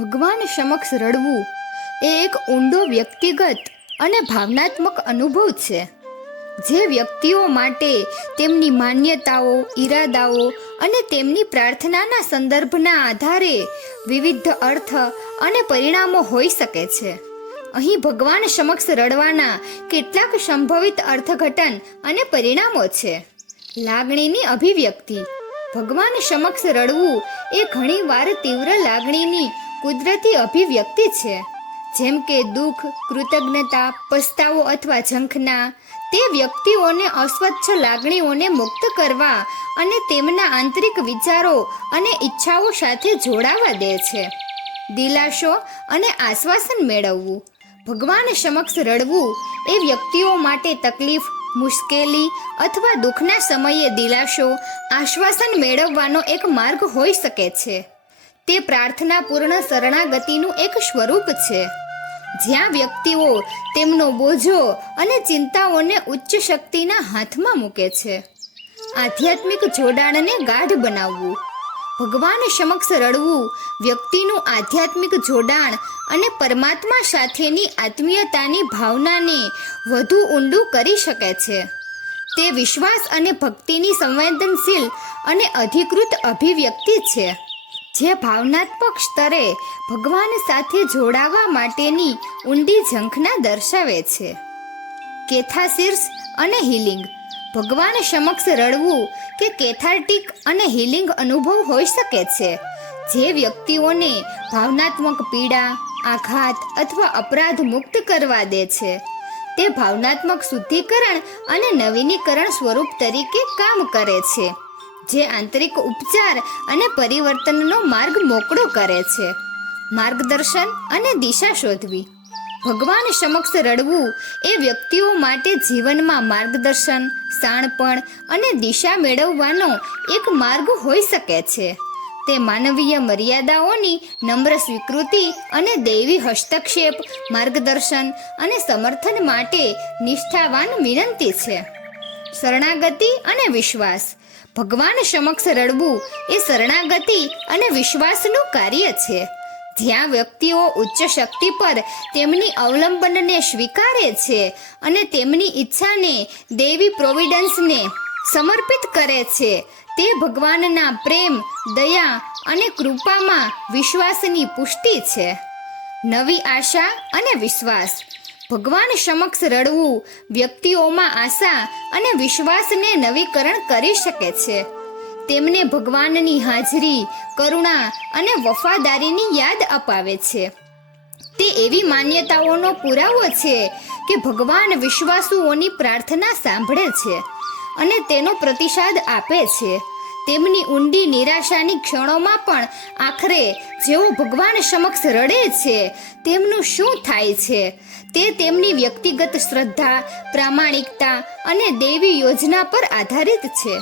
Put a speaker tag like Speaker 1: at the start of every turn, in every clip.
Speaker 1: ભગવાન સમક્ષ રડવું એ એક ઊંડો વ્યક્તિગત અને ભાવનાત્મક અનુભવ છે. જે વ્યક્તિઓ માટે તેમની માન્યતાઓ, ઈરાદાઓ અને તેમની પ્રાર્થનાના સંદર્ભના આધારે વિવિધ અર્થ અને પરિણામો હોઈ શકે છે. અહીં ભગવાન સમક્ષ રડવાના કેટલાક સંભવિત અર્થઘટન અને પરિણામો છે. લાગણીની અભિવ્યક્તિ. ભગવાન સમક્ષ રડવું એ ઘણીવાર તીવ્ર લાગણીની કુદરતી અભિવ્યક્તિ છે. જેમ કે દુઃખ, કૃતજ્ઞતા, પસ્તાવો અથવા ઝંખના, તે વ્યક્તિઓને અસ્વચ્છ લાગણીઓને મુક્ત કરવા અને તેમના આંતરિક વિચારો અને ઈચ્છાઓ સાથે જોડાવા દે છે. દિલાસો અને આશ્વાસન મેળવવું. ભગવાન સમક્ષ રડવું એ વ્યક્તિઓ માટે તકલીફ, મુશ્કેલી અથવા દુઃખના સમયે દિલાસો, આશ્વાસન મેળવવાનો એક માર્ગ હોઈ શકે છે. તે પ્રાર્થનાપૂર્ણ શરણાગતિનું એક સ્વરૂપ છે. જ્યાં વ્યક્તિઓ તેમનો બોજો અને ચિંતાઓને ઉચ્ચ શક્તિના હાથમાં મૂકે છે. આધ્યાત્મિક જોડાણને ગાઢ બનાવવું, ભગવાન સમક્ષ રડવું, વ્યક્તિનું આધ્યાત્મિક જોડાણ અને પરમાત્મા સાથેની આત્મીયતાની ભાવનાને વધુ ઊંડું કરી શકે છે. તે વિશ્વાસ અને ભક્તિની સંવેદનશીલ અને અધિકૃત અભિવ્યક્તિ છે. જે ભાવનાત્મક સ્તરે ભગવાન સાથે જોડાવા માટેની ઊંડી ઝંખના દર્શાવે છે. કેથાસિર્સ અને હિલિંગ. ભગવાન સમક્ષ રડવું કે કેથાર્ટિક અને હિલિંગ અનુભવ હોઈ શકે છે. જે વ્યક્તિઓને ભાવનાત્મક પીડા, આઘાત અથવા અપરાધ મુક્ત કરવા દે છે. તે ભાવનાત્મક શુદ્ધિકરણ અને નવીનીકરણ સ્વરૂપ તરીકે કામ કરે છે. જે આંતરિક ઉપચાર અને પરિવર્તનનો માર્ગ મોકળો કરે છે. માર્ગદર્શન અને દિશા શોધવી. ભગવાન સમક્ષ રડવું એ વ્યક્તિઓ માટે જીવનમાં માર્ગદર્શન શાણપણ અને દિશા મેળવવાનો એક માર્ગ હોઈ શકે છે. તે માનવીય મર્યાદાઓની નમ્ર સ્વીકૃતિ અને દૈવી હસ્તક્ષેપ, માર્ગદર્શન અને સમર્થન માટે નિષ્ઠાવાન વિનંતી છે. શરણાગતિ અને વિશ્વાસ. ભગવાન સમક્ષ રડવું એ શરણાગતિ અને વિશ્વાસનું કાર્ય છે. જ્યાં વ્યક્તિઓ ઉચ્ચ શક્તિ પર તેમની અવલંબનને સ્વીકારે છે અને તેમની ઈચ્છાને દેવી પ્રોવિડન્સને સમર્પિત કરે છે, તે ભગવાનના પ્રેમ, દયા અને કૃપામાં વિશ્વાસની પુષ્ટિ છે. નવી આશા અને વિશ્વાસ ભગવાન સમક્ષ રડવું વ્યક્તિઓમાં આશા અને વિશ્વાસને નવીકરણ કરી શકે છે. તેમને ભગવાનની હાજરી, કરુણા અને વફાદારીની યાદ અપાવે છે. તે એવી માન્યતાઓનો પુરાવો છે કે ભગવાન વિશ્વાસુઓની પ્રાર્થના સાંભળે છે અને તેનો પ્રતિસાદ આપે છે. તેમની ઊંડી નિરાશાની ક્ષણોમાં પણ આખરે જેઓ ભગવાન સમક્ષ રડે છે, તેમનું શું થાય છે? તે તેમની વ્યક્તિગત શ્રદ્ધા, પ્રામાણિકતા અને દેવી યોજના પર આધારિત છે.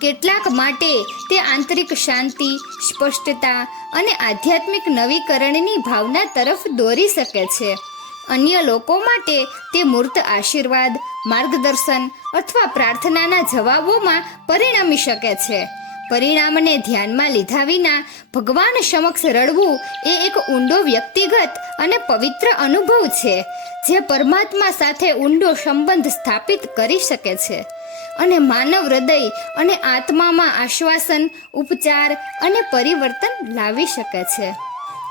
Speaker 1: કેટલાક માટે તે આંતરિક શાંતિ, સ્પષ્ટતા અને આધ્યાત્મિક નવીકરણની ભાવના તરફ દોરી શકે છે. અન્ય લોકો માટે તે મૂર્ત આશીર્વાદ, માર્ગદર્શન અથવા પ્રાર્થનાના જવાબોમાં પરિણમી શકે છે. પરિણામને ધ્યાનમાં લીધા વિના ભગવાન સમક્ષ રડવું એ એક ઊંડો વ્યક્તિગત અને પવિત્ર અનુભવ છે, જે પરમાત્મા સાથે ઊંડો સંબંધ સ્થાપિત કરી શકે છે. અને માનવ હૃદય અને આત્મામાં આશ્વાસન, ઉપચાર અને પરિવર્તન લાવી શકે છે.